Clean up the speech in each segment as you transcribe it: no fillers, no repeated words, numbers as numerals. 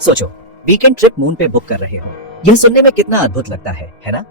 सोचो, weekend trip moon पे book कर रहे हो। यह सुनने में कितना अद्भुत लगता है ना?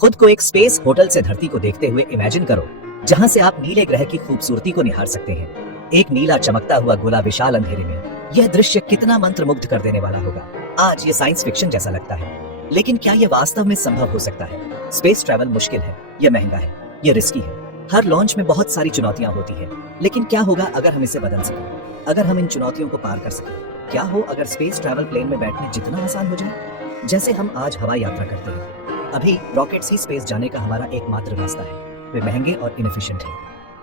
खुद को एक स्पेस होटल से धरती को देखते हुए इमेजिन करो, जहां से आप नीले ग्रह की खूबसूरती को निहार सकते हैं। एक नीला चमकता हुआ गोला विशाल अंधेरे में। यह दृश्य कितना मंत्रमुग्ध कर देने वाला होगा। आज ये साइंस फिक्शन जैसा लगता है, लेकिन क्या यह वास्तव में संभव हो सकता है? स्पेस ट्रैवल मुश्किल है, यह महंगा है, यह रिस्की है। हर लॉन्च में बहुत सारी चुनौतियां होती है, लेकिन क्या होगा अगर हम इसे बदल सकें? अगर हम इन चुनौतियों को पार कर सकें? क्या हो अगर स्पेस ट्रैवल प्लेन में बैठने जितना आसान हो जाए जैसे हम आज हवाई यात्रा करते हैं? अभी रॉकेट्स ही स्पेस जाने का हमारा एकमात्र रास्ता है। वे महंगे और इनएफिशिएंट हैं।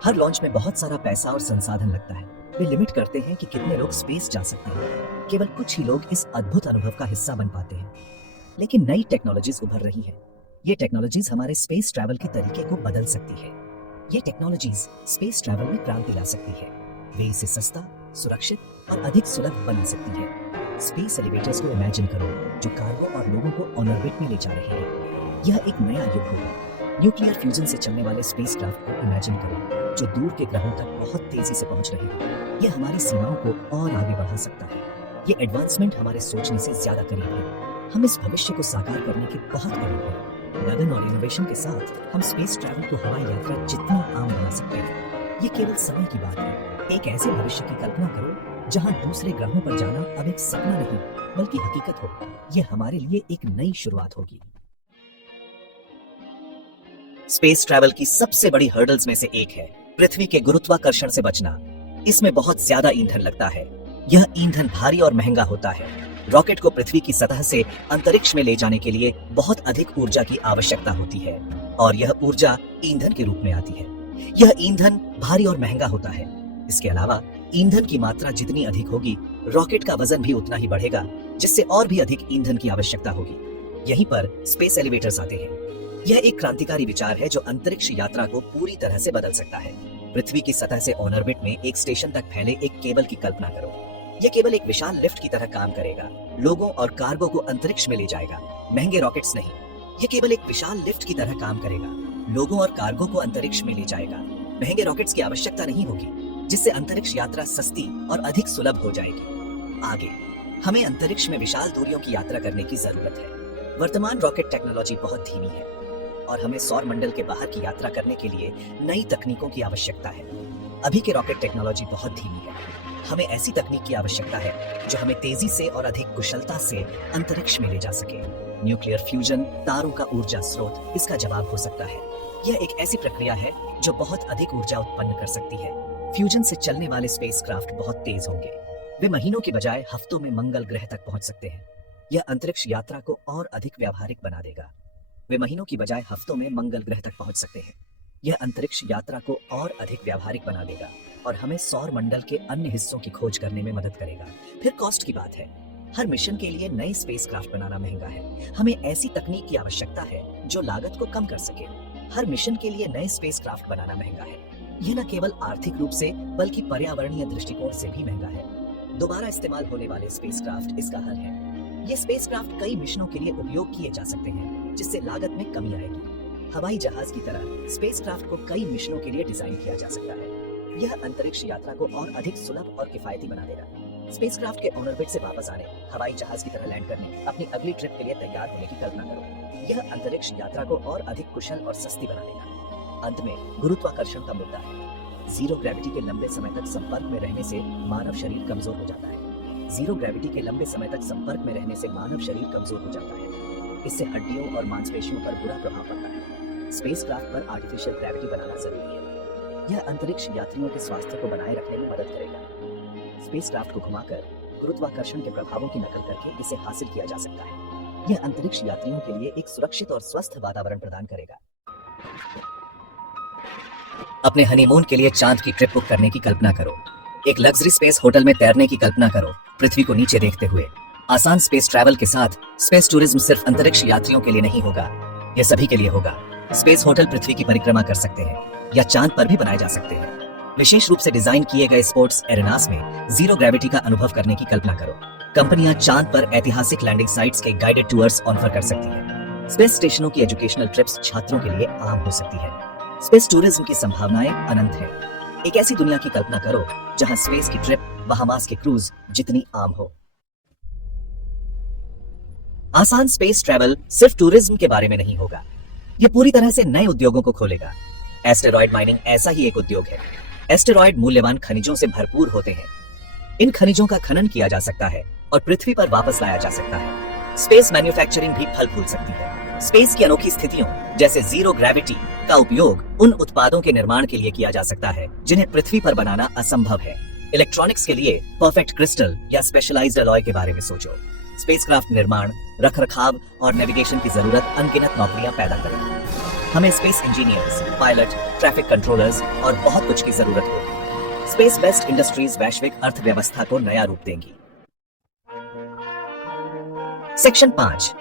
हर लॉन्च में बहुत सारा पैसा और संसाधन लगता है। वे लिमिट करते हैं कि कितने लोग स्पेस जा सकते हैं। केवल कुछ ही लोग इस अद्भुत अनुभव का हिस्सा बन पाते हैं। लेकिन नई टेक्नोलॉजीज उभर रही है। ये टेक्नोलॉजीज हमारे स्पेस ट्रैवल के तरीके को बदल सकती है। ये टेक्नोलॉजीज स्पेस ट्रैवल में क्रांति ला सकती है। वे इसे सस्ता, सुरक्षित और अधिक सुलभ बना सकती है। स्पेस एलिवेटर्स को इमेजिन करो, जो कार्गो और लोगों को ऑर्बिट में ले जा रहे हैं। यह एक नया युग होगा। न्यूक्लियर फ्यूजन से चलने वाले स्पेसक्राफ्ट को इमेजिन करो, जो दूर के ग्रहों तक बहुत तेजी से पहुंच रहे हैं। यह हमारी सीमाओं को और आगे बढ़ा सकता है। ये एडवांसमेंट हमारे सोचने से ज्यादा करीब है। हम इस भविष्य को साकार करने के बहुत करीब हैं। लगन और इनोवेशन के साथ हम स्पेस ट्रैवल को हवाई यात्रा जितना आम बना सकते हैं। ये केवल समय की बात है। एक ऐसे भविष्य की कल्पना करो जहां दूसरे ग्रहों पर जाना अब एक सपना नहीं बल्कि हकीकत हो। यह हमारे लिए एक नई शुरुआत होगी। स्पेस ट्रैवल की सबसे बड़ी हर्डल्स में से एक है पृथ्वी के गुरुत्वाकर्षण से बचना। इसमें बहुत ज्यादा ईंधन लगता है। यह ईंधन भारी और महंगा होता है। रॉकेट को पृथ्वी की सतह से अंतरिक्ष में ले जाने के लिए बहुत अधिक ऊर्जा की आवश्यकता होती है, और यह ऊर्जा ईंधन के रूप में आती है। यह ईंधन भारी और महंगा होता है। इसके अलावा ईंधन की मात्रा जितनी अधिक होगी, रॉकेट का वजन भी उतना ही बढ़ेगा, जिससे और भी अधिक ईंधन की आवश्यकता होगी। यहीं पर स्पेस एलिवेटर्स आते हैं। यह एक क्रांतिकारी विचार है जो अंतरिक्ष यात्रा को पूरी तरह से बदल सकता है। पृथ्वी की सतह से ऑन ऑर्बिट में एक स्टेशन तक फैले एक केबल की कल्पना करो। यह केबल एक विशाल लिफ्ट की तरह काम करेगा, लोगों और कार्गो को अंतरिक्ष में ले जाएगा। महंगे रॉकेट्स नहीं, यह केवल एक विशाल लिफ्ट की तरह काम करेगा, लोगों और कार्गो को अंतरिक्ष में ले जाएगा। महंगे रॉकेट्स की आवश्यकता नहीं होगी, जिससे अंतरिक्ष यात्रा सस्ती और अधिक सुलभ हो जाएगी। आगे हमें अंतरिक्ष में विशाल दूरियों की यात्रा करने की जरूरत है। वर्तमान रॉकेट टेक्नोलॉजी बहुत धीमी है और हमें सौर मंडल के बाहर की यात्रा करने के लिए नई तकनीकों की आवश्यकता है। अभी के रॉकेट टेक्नोलॉजी बहुत धीमी है। हमें ऐसी तकनीक की आवश्यकता है जो हमें तेजी से और अधिक कुशलता से अंतरिक्ष में ले जा सके। न्यूक्लियर फ्यूजन, तारों का ऊर्जा स्रोत इसका जवाब हो सकता है। यह एक ऐसी प्रक्रिया है जो बहुत अधिक ऊर्जा उत्पन्न कर सकती है। फ्यूजन से चलने वाले स्पेसक्राफ्ट बहुत तेज होंगे। वे महीनों की बजाय हफ्तों में मंगल ग्रह तक पहुंच सकते हैं। यह अंतरिक्ष यात्रा को और अधिक व्यावहारिक बना देगा। वे महीनों की बजाय हफ्तों में मंगल ग्रह तक पहुंच सकते हैं। यह अंतरिक्ष यात्रा को और अधिक व्यावहारिक बना देगा और हमें सौर मंडल के अन्य हिस्सों की खोज करने में मदद करेगा। फिर कॉस्ट की बात है। हर मिशन के लिए नए स्पेसक्राफ्ट बनाना महंगा है। हमें ऐसी तकनीक की आवश्यकता है जो लागत को कम कर सके। हर मिशन के लिए नए स्पेसक्राफ्ट बनाना महंगा है। यह न केवल आर्थिक रूप से बल्कि पर्यावरणीय दृष्टिकोण से भी महंगा है। दोबारा इस्तेमाल होने वाले स्पेसक्राफ्ट इसका हल है। ये स्पेसक्राफ्ट कई मिशनों के लिए उपयोग किए जा सकते हैं, जिससे लागत में कमी आएगी। हवाई जहाज की तरह स्पेसक्राफ्ट को कई मिशनों के लिए डिजाइन किया जा सकता है। यह अंतरिक्ष यात्रा को और अधिक सुलभ और किफायती बना देगा। स्पेसक्राफ्ट के ऑन ऑर्बिट से वापस आने, हवाई जहाज की तरह लैंड करने, अपनी अगली ट्रिप के लिए तैयार होने की कल्पना करो। यह अंतरिक्ष यात्रा को और अधिक कुशल और सस्ती बना देगा। अंत में गुरुत्वाकर्षण का मुद्दा है। जीरो ग्रेविटी के लंबे समय तक संपर्क में रहने से मानव शरीर कमजोर हो जाता है। जीरो ग्रेविटी के लंबे समय तक संपर्क में रहने से मानव शरीर कमजोर हो जाता है। इससे हड्डियों और मांसपेशियों पर बुरा प्रभाव पड़ता है। स्पेसक्राफ्ट पर आर्टिफिशियल ग्रेविटी बनाना जरूरी है। यह अंतरिक्ष यात्रियों के स्वास्थ्य को बनाए रखने में मदद करेगा। स्पेसक्राफ्ट को घुमाकर गुरुत्वाकर्षण के प्रभावों की नकल करके इसे हासिल किया जा सकता है। यह अंतरिक्ष यात्रियों के लिए एक सुरक्षित और स्वस्थ वातावरण प्रदान करेगा। अपने हनीमून के लिए चांद की ट्रिप बुक करने की कल्पना करो। एक लग्जरी स्पेस होटल में तैरने की कल्पना करो, पृथ्वी को नीचे देखते हुए। आसान स्पेस ट्रैवल के साथ स्पेस टूरिज्म सिर्फ अंतरिक्ष यात्रियों के लिए नहीं होगा, यह सभी के लिए होगा। स्पेस होटल पृथ्वी की परिक्रमा कर सकते हैं या चांद पर भी बनाए जा सकते हैं। विशेष रूप से डिजाइन किए गए स्पोर्ट्स एरेनास में जीरो ग्रेविटी का अनुभव करने की कल्पना करो। कंपनियां चांद पर ऐतिहासिक लैंडिंग साइट्स के गाइडेड टूर्स ऑफर कर सकती है। स्पेस स्टेशनों की एजुकेशनल ट्रिप्स छात्रों के लिए आम हो सकती है। स्पेस टूरिज्म की संभावनाएं अनंत है। एक ऐसी दुनिया की कल्पना करो जहां स्पेस की ट्रिप, बहामास के क्रूज जितनी आम हो। आसान स्पेस ट्रैवल सिर्फ टूरिज्म के बारे में नहीं होगा, ये पूरी तरह से नए उद्योगों को खोलेगा। एस्टेरॉयड माइनिंग ऐसा ही एक उद्योग है। एस्टेरॉयड मूल्यवान खनिजों से भरपूर होते हैं। इन खनिजों का खनन किया जा सकता है और पृथ्वी पर वापस लाया जा सकता है। स्पेस मैन्युफैक्चरिंग भी फल फूल सकती है। स्पेस की अनोखी स्थितियों जैसे जीरो ग्रेविटी का उपयोग उन उत्पादों के निर्माण के लिए किया जा सकता है जिन्हें पृथ्वी पर बनाना असंभव है। इलेक्ट्रॉनिक्स के लिए परफेक्ट क्रिस्टल या स्पेशलाइज्ड अलॉय के बारे में सोचो। स्पेसक्राफ्ट निर्माण, रखरखाव और नेविगेशन की जरूरत अनगिनत नौकरियां पैदा करेगी। हमें space engineers, pilot, traffic controllers और बहुत कुछ की जरूरत होगी। स्पेस बेस्ड इंडस्ट्रीज वैश्विक अर्थव्यवस्था को नया रूप देंगी। सेक्शन 5,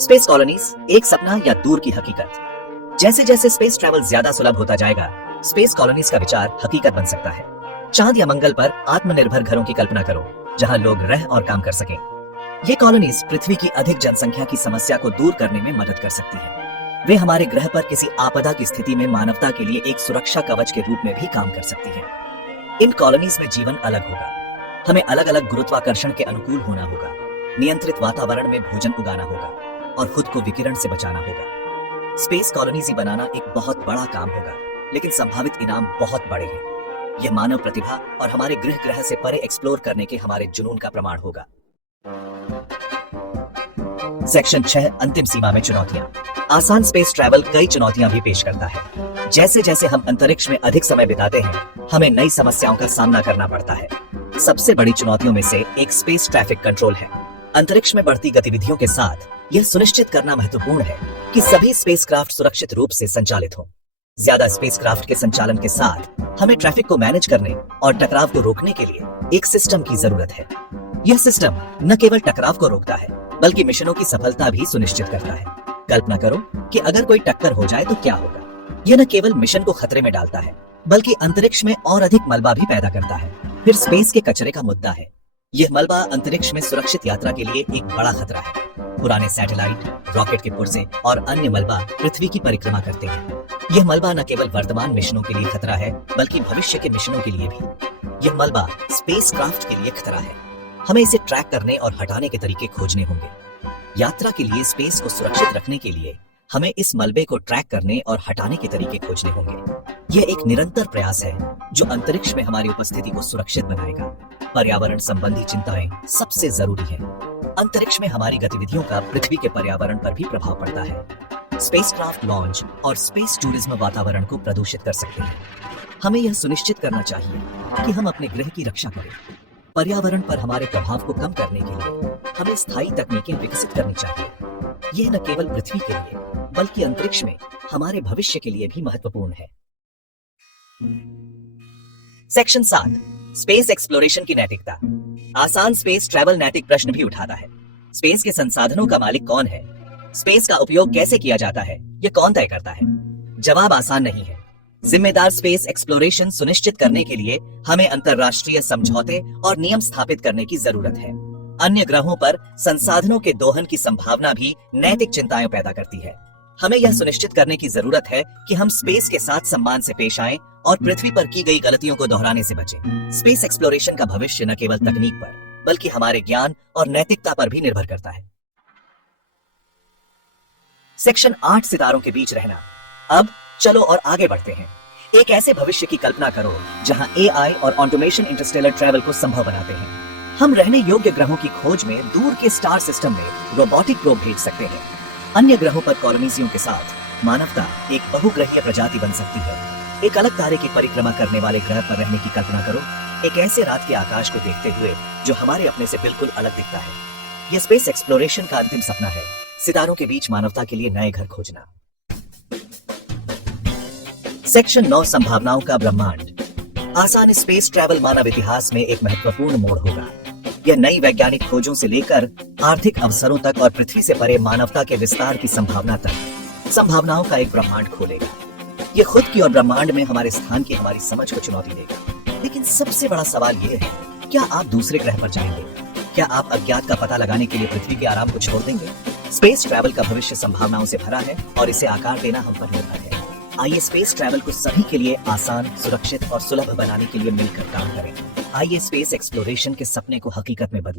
स्पेस कॉलोनीज, एक सपना या दूर की हकीकत। जैसे जैसे स्पेस ट्रैवल ज्यादा सुलभ होता जाएगा, स्पेस कॉलोनीज का विचार हकीकत बन सकता है। चांद या मंगल पर आत्मनिर्भर घरों की कल्पना करो, जहां लोग रह और काम कर सकें। ये कॉलोनीज पृथ्वी की अधिक जनसंख्या की समस्या को दूर करने में मदद कर सकती है। वे हमारे ग्रह पर किसी आपदा की स्थिति में मानवता के लिए एक सुरक्षा कवच के रूप में भी काम कर सकती है। इन कॉलोनीज में जीवन अलग होगा। हमें अलग अलग गुरुत्वाकर्षण के अनुकूल होना होगा, नियंत्रित वातावरण में भोजन उगाना होगा और खुद को विकिरण से बचाना होगा। स्पेस कॉलोनीज ही बनाना एक बहुत बड़ा काम होगा, लेकिन संभावित इनाम बहुत बड़े हैं। यह मानव प्रतिभा और हमारे ग्रह से परे एक्सप्लोर करने के हमारे जुनून का प्रमाण होगा। सेक्शन 6, अंतिम सीमा में चुनौतियां। आसान स्पेस ट्रैवल कई चुनौतियां भी पेश करता है। जैसे जैसे हम अंतरिक्ष में अधिक समय बिताते हैं, हमें नई समस्याओं का सामना करना पड़ता है। सबसे बड़ी चुनौतियों में से एक स्पेस ट्रैफिक कंट्रोल है। अंतरिक्ष में बढ़ती गतिविधियों के साथ यह सुनिश्चित करना महत्वपूर्ण है कि सभी स्पेसक्राफ्ट सुरक्षित रूप से संचालित हों। ज्यादा स्पेसक्राफ्ट के संचालन के साथ हमें ट्रैफिक को मैनेज करने और टकराव को रोकने के लिए एक सिस्टम की जरूरत है। यह सिस्टम न केवल टकराव को रोकता है, बल्कि मिशनों की सफलता भी सुनिश्चित करता है। कल्पना करो कि अगर कोई टक्कर हो जाए तो क्या होगा। यह न केवल मिशन को खतरे में डालता है, बल्कि अंतरिक्ष में और अधिक मलबा भी पैदा करता है। फिर स्पेस के कचरे का मुद्दा है। यह मलबा अंतरिक्ष में सुरक्षित यात्रा के लिए एक बड़ा खतरा है। पुराने सैटेलाइट, रॉकेट के पुर्जे और अन्य मलबा पृथ्वी की परिक्रमा करते हैं। यह मलबा न केवल वर्तमान मिशनों के लिए खतरा है, बल्कि भविष्य के मिशनों के लिए भी। यह मलबा स्पेसक्राफ्ट के लिए खतरा है। हमें इसे ट्रैक करने और हटाने के तरीके खोजने होंगे। यात्रा के लिए स्पेस को सुरक्षित रखने के लिए हमें इस मलबे को ट्रैक करने और हटाने के तरीके खोजने होंगे। यह एक निरंतर प्रयास है जो अंतरिक्ष में हमारी उपस्थिति को सुरक्षित बनाएगा। पर्यावरण संबंधी चिंताएं सबसे जरूरी है। अंतरिक्ष में हमारी गतिविधियों का पृथ्वी के पर्यावरण पर भी प्रभाव पड़ता है। स्पेसक्राफ्ट लॉन्च और स्पेस टूरिज्म वातावरण को प्रदूषित कर सकते हैं। हमें यह सुनिश्चित करना चाहिए कि हम अपने ग्रह की रक्षा करें। पर्यावरण पर हमारे प्रभाव को कम करने के लिए हमें स्थायी तकनीकें विकसित करनी चाहिए। यह न केवल पृथ्वी के लिए, बल्कि अंतरिक्ष में हमारे भविष्य के लिए भी महत्वपूर्ण है। सेक्शन 7, स्पेस एक्सप्लोरेशन की नैतिकता। आसान स्पेस ट्रैवल नैतिक प्रश्न भी उठाता है। स्पेस के संसाधनों का मालिक कौन है? स्पेस का उपयोग कैसे किया जाता है, यह कौन तय करता है? जवाब आसान नहीं है। जिम्मेदार स्पेस एक्सप्लोरेशन सुनिश्चित करने के लिए हमें अंतरराष्ट्रीय समझौते और नियम स्थापित करने की जरूरत है। अन्य ग्रहों पर संसाधनों के दोहन की संभावना भी नैतिक चिंताएं पैदा करती है। हमें यह सुनिश्चित करने की जरूरत है कि हम स्पेस के साथ सम्मान से पेश आएं और पृथ्वी पर की गई गलतियों को दोहराने से बचें। स्पेस एक्सप्लोरेशन का भविष्य न केवल तकनीक पर, बल्कि हमारे ज्ञान और नैतिकता पर भी निर्भर करता है। सेक्शन 8, सितारों के बीच रहना। अब चलो और आगे बढ़ते हैं। एक ऐसे भविष्य की कल्पना करो जहां एआई और ऑटोमेशन इंटरस्टेलर ट्रैवल को संभव बनाते हैं। हम रहने योग्य ग्रहों की खोज में दूर के स्टार सिस्टम में रोबोटिक प्रोब भेज सकते हैं। अन्य ग्रहों पर कॉलोनीजियों के साथ मानवता एक बहुग्रहीय प्रजाति बन सकती है। एक अलग तारे की परिक्रमा करने वाले ग्रह पर रहने की कल्पना करो, एक ऐसे रात के आकाश को देखते हुए जो हमारे अपने से बिल्कुल अलग दिखता है। यह स्पेस एक्सप्लोरेशन का अंतिम सपना है, सितारों के बीच मानवता के लिए नए घर खोजना। सेक्शन 9, संभावनाओं का ब्रह्मांड। आसान स्पेस ट्रैवल मानव इतिहास में एक महत्वपूर्ण मोड़ होगा। यह नई वैज्ञानिक खोजों से लेकर आर्थिक अवसरों तक और पृथ्वी से परे मानवता के विस्तार की संभावना तक संभावनाओं का एक ब्रह्मांड खोलेगा। यह खुद की और ब्रह्मांड में हमारे स्थान की हमारी समझ को चुनौती देगा। लेकिन सबसे बड़ा सवाल यह है, क्या आप दूसरे ग्रह पर जाएंगे? क्या आप अज्ञात का पता लगाने के लिए पृथ्वी के आराम को छोड़ देंगे? स्पेस ट्रैवल का भविष्य संभावनाओं से भरा है और इसे आकार देना हम पर निर्भर है। आइए स्पेस ट्रैवल को सभी के लिए आसान, सुरक्षित और सुलभ बनाने के लिए मिलकर काम करें। आइए स्पेस एक्सप्लोरेशन के सपने को हकीकत में बदलें।